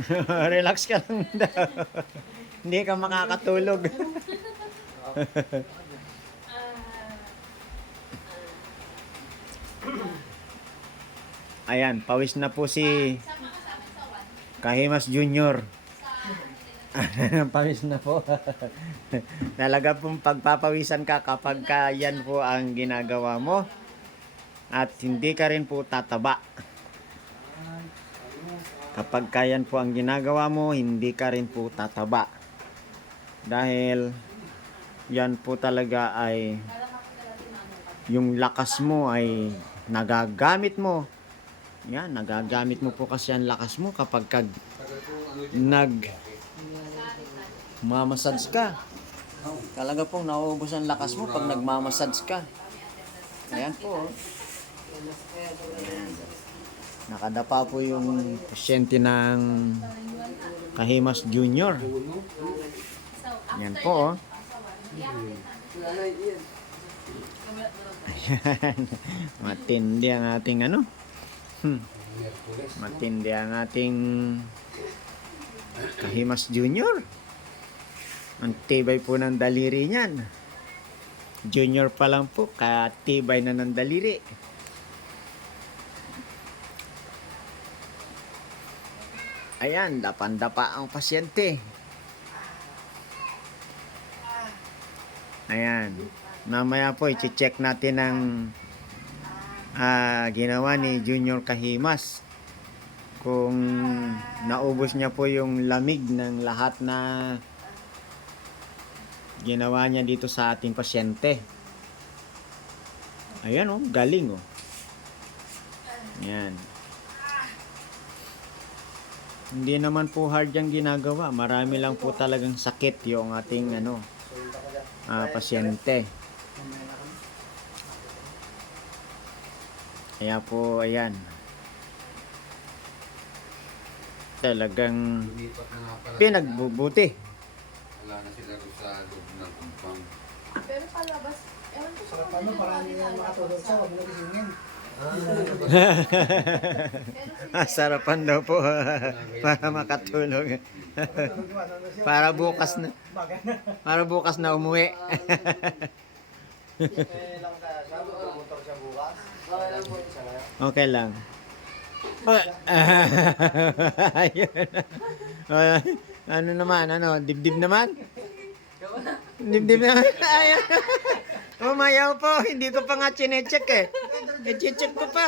Relax ka lang daw. Hindi ka makakatulog. Ayan, pawis na po si Kahimas Junior. pawis na po. Talaga pong pagpapawisan ka kapag ka yan po ang ginagawa mo. At hindi ka rin po tataba. Kapag kayan po ang ginagawa mo, hindi ka rin po tataba. Dahil yan po talaga ay yung lakas mo ay nagagamit mo. Yan, nagagamit mo po kasi ang lakas mo kapag kag nag mamasage ka. Talaga pong nauubos ang lakas mo pag nagmamassage ka. Ayan po. oh. Nakadapa po yung pasyente ng Kahimas Junior. Yan po. Oh. Matindi ang ating ano. Hmm. Matindi ang ating Kahimas Junior. Ang tibay po ng daliri niyan. Junior pa lang po, kaya tibay na ng daliri. Ayan, dapan-dapa ang pasyente. Ayan. Mamaya po, i-check natin ang ah, ginawa ni Junior Kahimas. Kung naubos niya po yung lamig ng lahat na ginawa niya dito sa ating pasyente. Ayan oh, galing oh. Yan. Hindi naman po hard yung ginagawa. Marami lang po talagang sakit yung ating ano, ah, pasyente. Kaya po, ayan. Talagang na pinagbubuti. Wala na sila sa loob ng kumpang. Pero palabas, ewan ko sa Paano para hindi na makatulog siya, huwag mo gisingin. Ah, Sarapan daw po para makatulog. Para bukas na para bukas na umuwi. Okay lang. Ayun. Ah, ano naman, ano, dibdib naman? Dibdib naman. Ayun. Umayaw po, hindi ko pa nga chinecheck eh. I-check ko pa.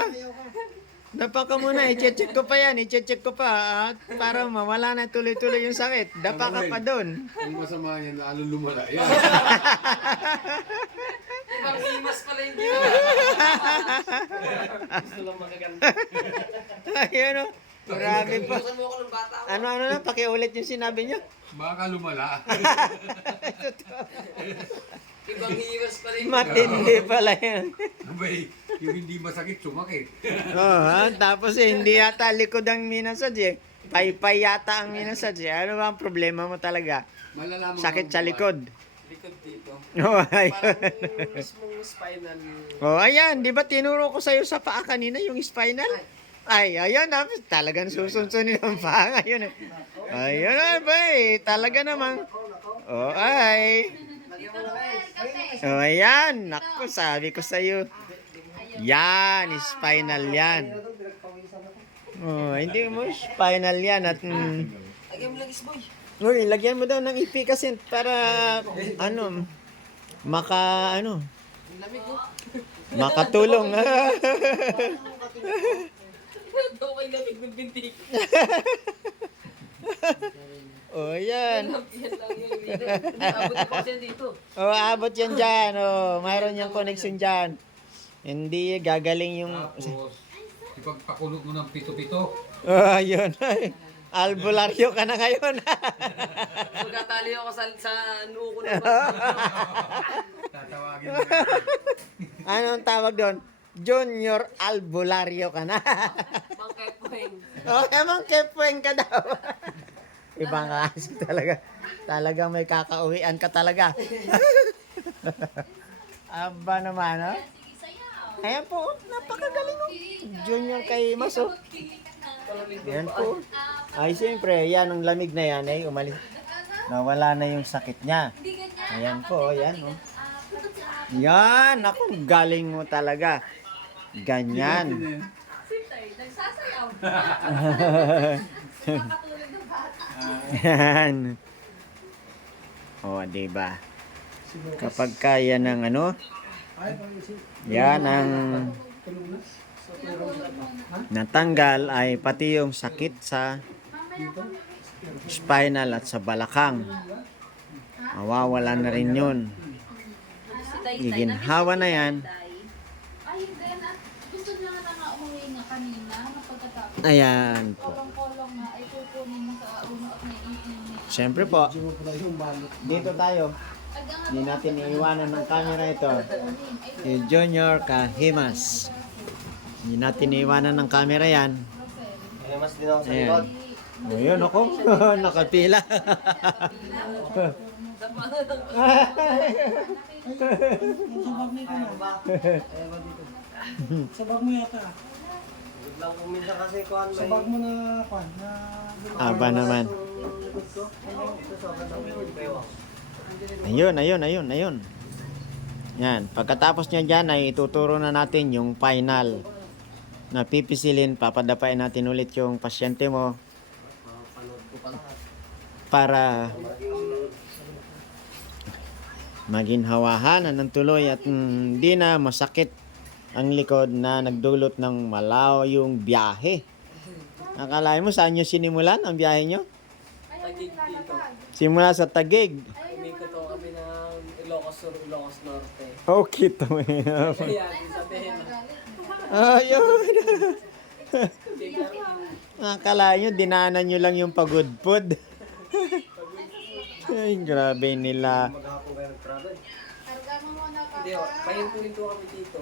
Dapa ka muna, i-check ko pa yan, i-check ko pa. At para mawala na tuloy-tuloy yung sakit. Dapa ka pa doon. Ang masama yan, lalo lumala yan. Ibang himas pala yung ginawa. Gusto lang magaganda. Ayun o. Grabe po. Bukan mo ako ng bata ako. Ano, ano na, pakiulit yung sinabi nyo. Baka lumala. Ibang himas pala yung Matindi pala yan. Abay, yung hindi masakit, sumakit. Oo, ha? tapos eh, hindi yata likod ang minasad eh. Paypay yata ang minasad eh. Ano ba ang problema mo talaga? Malalaman Sakit mo sa likod. likod dito. Oh, ay. Parang mismong spinal. oh, ayan, di ba tinuro ko sa'yo sa paa kanina yung spinal? Ay, ayan na, talagang susunsunin ang paa ngayon eh. Ayun na ba eh, talaga namang. Oh, ay. Oh, ayan, naku, sabi ko sa'yo. Yan, spinal yan. Oh, hindi mo spinal yan at mm, Lagyan mo lang boy. Uy, lagyan mo daw ng ipi kasi para ano maka ano makatulong. Daw kay lamig ng binti ko. oh, yan. Yan lang yung video. Abot ko kasi dito. Oh, abot yan dyan. Oh, mayroon yung connection dyan. Hindi gagaling yung Tapos, ipagpakulot mo ng pito-pito. Oh, ayun. Albularyo ka na ngayon. Magkatali ako sa, sa noo ko na. Tatawagin mo. Anong tawag doon? Junior albularyo ka na. Bangkay poeng. oh, emang kepweng ka daw. Ibang kasi talaga. Talagang may kakauwian ka talaga. Aba naman, oh. Ayan po, napakagaling oh. Junior kay Mas, oh. Palamig Yan po. Ay, siyempre, yan, ang lamig na yan ay umalis. Nawala na yung sakit niya. Ayan po, yan. Oh. Yan, ako, galing mo talaga. Ganyan. Nagsasayaw. Yan. O, oh, diba? Kapag kaya ng ano, yan ang natanggal ay pati yung sakit sa spinal at sa balakang. Mawawala na rin yun. Giginhawa na yan. Ay, then, Siyempre po, dito tayo. Hindi natin iiwanan ng camera ito. Si Junior Kahimas. Hindi natin iiwanan ng camera yan. Rosel. Ay, mas din ako sa Ayan. likod. Ayun ako, nakapila. Sabag mo yata. Lang kung minsan kasi kuhan may... Sabag mo na, kwan, na... Aba naman. Yung bewang. Ayun, ayun, ayun, ayun. Yan, pagkatapos niya dyan ay ituturo na natin yung final na pipisilin, papadapain natin ulit yung pasyente mo para Maging... maginhawahan ng tuloy at mm, hindi na masakit ang likod na nagdulot ng malayong biyahe. Akalain mo saan nyo sinimulan ang biyahe nyo? Tagig dito. Simula sa Tagig. Umikot ako kami ng Ilocos Sur, Ilocos Norte. Okay to eh. Kaya, sabihin na. Ayun. Akala nyo, dinanan nyo lang yung pagudpod. Ay, grabe nila. Maghapon kayo muna pa. Hindi, oh, pahinto-hinto kami dito.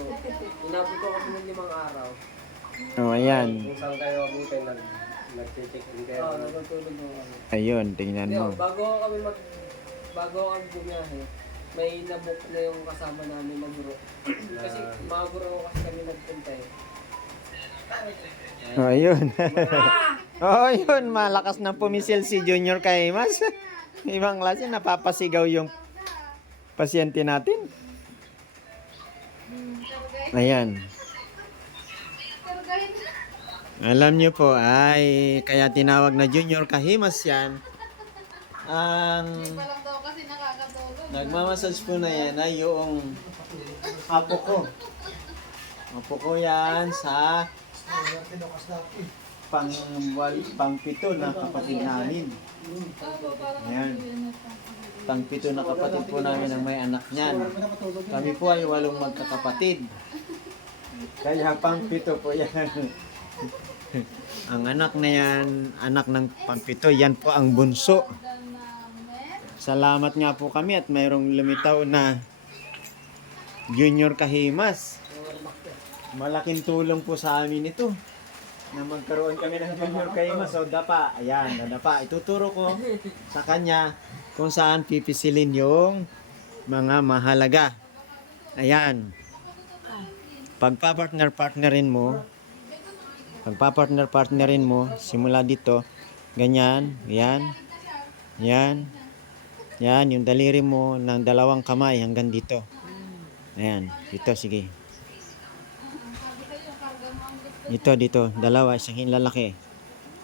Inabot ko kami ng limang araw. Oh, ayan. Kung saan kayo abutin, nag... Nag-check in kayo. Oo, nagtulog mo kami. Ayun, tingnan Hindi, mo. oh, bago kami mag... Bago kami bumiyahe, may nabook na yung kasama namin na guro. kasi mga guro kasi kami nagpunta eh. Oh, ayun. oh, ayun. Malakas na pumisil si Junior Kaimas. Ibang klase, napapasigaw yung pasyente natin. Ayan. Alam niyo po, ay kaya tinawag na Junior Kahimas yan. Ang nagmamassage po na yan ay yung apo ko. Apo ko yan sa pang pang pito na kapatid namin. Ayan. Pang pito na kapatid po namin ang may anak niyan. Kami po ay walong magkakapatid. Kaya pang pito po yan. ang anak na yan, anak ng pampito, yan po ang bunso. Salamat nga po kami at mayroong lumitaw na Junior Kahimas. Malaking tulong po sa amin ito na magkaroon kami ng Junior Kahimas. So, dapa, ayan, nadapa. Ituturo ko sa kanya kung saan pipisilin yung mga mahalaga. Ayan. Pagpa-partner-partnerin mo, pagpa-partner-partnerin mo, simula dito, ganyan, yan, yan, yan, yung daliri mo ng dalawang kamay hanggang dito. Ayan, dito, sige. Dito, dito, dalawa, isang hinlalaki.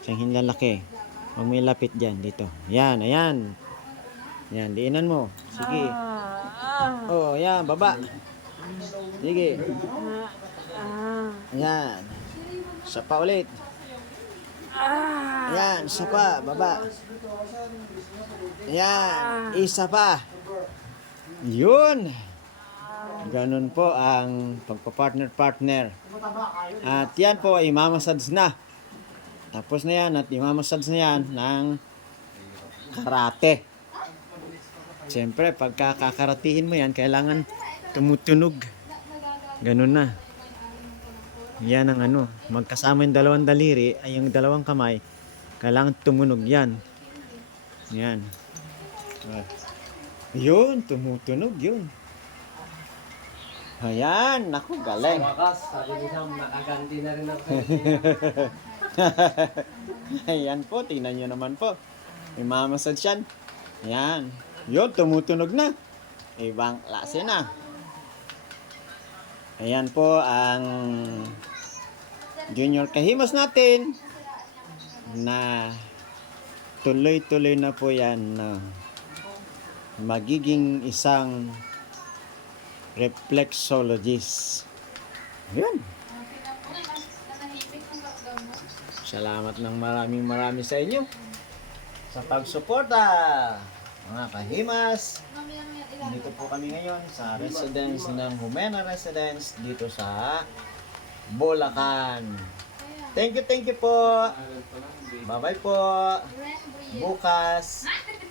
Isang hinlalaki. Huwag mo ilapit dyan, dito. Yan, ayan. Yan, diinan mo. Sige. Oo, oh, yan, baba. Sige. Ayan. Isa pa ulit. Ayan, isa pa, baba. Ayan, isa pa. Yun. Ganun po ang pagpa-partner-partner. At yan po, imamasads na. Tapos na yan at imamasads na yan ng karate. Siyempre, pagka kakaratihin mo yan, kailangan tumutunog. Ganun na. Yan ang ano, magkasama yung dalawang daliri ay yung dalawang kamay, kailangan tumunog yan. Yan. Ah. Yun, tumutunog yun. Ayan, naku, galing. Wakas, sabi ni Sam, nakaganti na rin ako. Ayan po, tingnan nyo naman po. May mamasad siyan. Ayan. Yun, tumutunog na. Ibang klase na. Ayan po ang junior kahimas natin na tuloy-tuloy na po yan na magiging isang reflexologist. Yun. Salamat ng maraming marami sa inyo sa pagsuporta. Mga kahimas, dito po kami ngayon sa residence ng Humena Residence dito sa Bulacan. Thank you, thank you po. Bye-bye po. Bukas,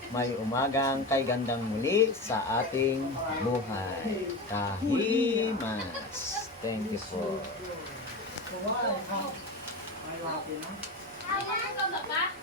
may umagang kay gandang muli sa ating buhay. Kahimas. Thank you po. Ay, ikaw na ba?